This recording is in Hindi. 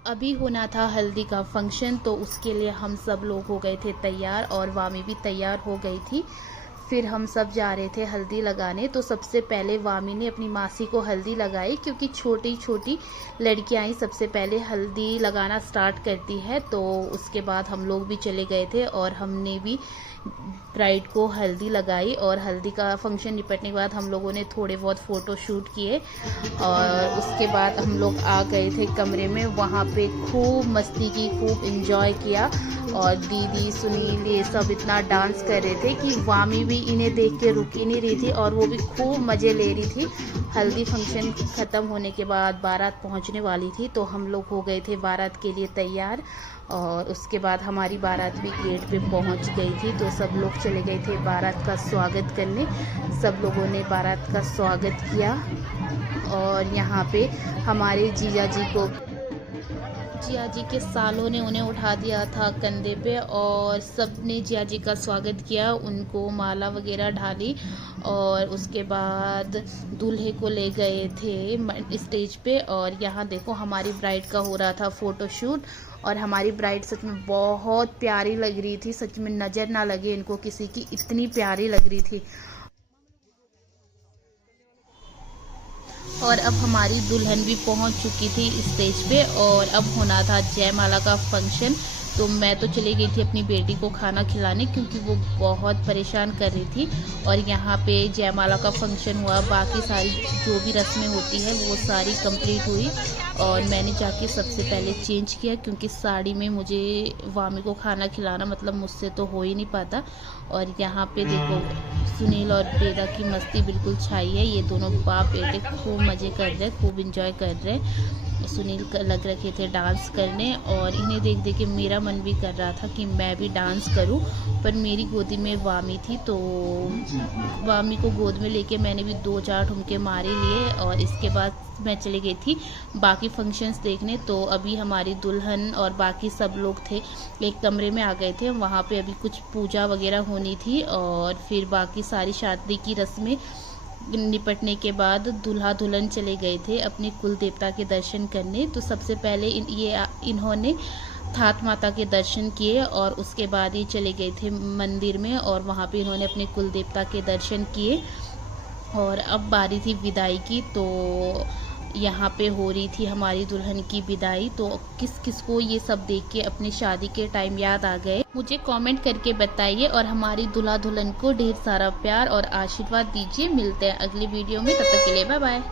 अभी होना था हल्दी का फंक्शन, तो उसके लिए हम सब लोग हो गए थे तैयार और वामी भी तैयार हो गई थी। फिर हम सब जा रहे थे हल्दी लगाने। तो सबसे पहले वामी ने अपनी मासी को हल्दी लगाई, क्योंकि छोटी छोटी लड़कियां ही सबसे पहले हल्दी लगाना स्टार्ट करती है। तो उसके बाद हम लोग भी चले गए थे और हमने भी ब्राइड को हल्दी लगाई। और हल्दी का फंक्शन निपटने के बाद हम लोगों ने थोड़े बहुत फ़ोटो शूट किए और उसके बाद हम लोग आ गए थे कमरे में। वहाँ पे खूब मस्ती की, खूब इंजॉय किया। और दीदी सुनील ये सब इतना डांस कर रहे थे कि वामी भी इन्हें देख के रुक ही नहीं रही थी और वो भी खूब मज़े ले रही थी। हल्दी फंक्शन ख़त्म होने के बाद बारात पहुंचने वाली थी, तो हम लोग हो गए थे बारात के लिए तैयार। और उसके बाद हमारी बारात भी गेट पे पहुंच गई थी, तो सब लोग चले गए थे बारात का स्वागत करने। सब लोगों ने बारात का स्वागत किया और यहाँ पे हमारे जीजा जी के सालों ने उन्हें उठा दिया था कंधे पे और सब ने जिया जी का स्वागत किया, उनको माला वगैरह ढाली। और उसके बाद दूल्हे को ले गए थे स्टेज पे। और यहाँ देखो हमारी ब्राइड का हो रहा था फ़ोटोशूट। और हमारी ब्राइड सच में बहुत प्यारी लग रही थी, सच में नज़र ना लगे इनको किसी की, इतनी प्यारी लग रही थी। और अब हमारी दुल्हन भी पहुंच चुकी थी स्टेज पे और अब होना था जयमाला का फंक्शन। तो मैं तो चली गई थी अपनी बेटी को खाना खिलाने, क्योंकि वो बहुत परेशान कर रही थी। और यहाँ पे जयमाला का फंक्शन हुआ, बाकी सारी जो भी रस्में होती है वो सारी कंप्लीट हुई। और मैंने जाके सबसे पहले चेंज किया, क्योंकि साड़ी में मुझे वामी को खाना खिलाना मतलब मुझसे तो हो ही नहीं पाता। और यहाँ पे देखो सुनील और बेदा की मस्ती बिल्कुल छाई है। ये दोनों बाप बेटे खूब मज़े कर रहे हैं, खूब इंजॉय कर रहे हैं। सुनील लग रखे थे डांस करने और इन्हें देख देख के मेरा मन भी कर रहा था कि मैं भी डांस करूं। पर मेरी गोदी में वामी थी, तो वामी को गोद में लेके मैंने भी 2-4 ठुमके मारे लिए। और इसके बाद मैं चली गई थी बाकी फंक्शंस देखने। तो अभी हमारी दुल्हन और बाकी सब लोग थे एक कमरे में आ गए थे। वहाँ पे अभी कुछ पूजा वगैरह होनी थी और फिर बाकी सारी शादी की रस्में निपटने के बाद दूल्हा दुल्हन चले गए थे अपने कुल देवता के दर्शन करने। तो सबसे पहले इन्होंने थात माता के दर्शन किए और उसके बाद ही चले गए थे मंदिर में और वहाँ पे इन्होंने अपने कुल देवता के दर्शन किए। और अब बारी थी विदाई की, तो यहाँ पे हो रही थी हमारी दुल्हन की विदाई। तो किस किस को ये सब देख के अपनी शादी के टाइम याद आ गए, मुझे कमेंट करके बताइए। और हमारी दूल्हा दुल्हन को ढेर सारा प्यार और आशीर्वाद दीजिए। मिलते हैं अगली वीडियो में, तब तक के लिए बाय बाय।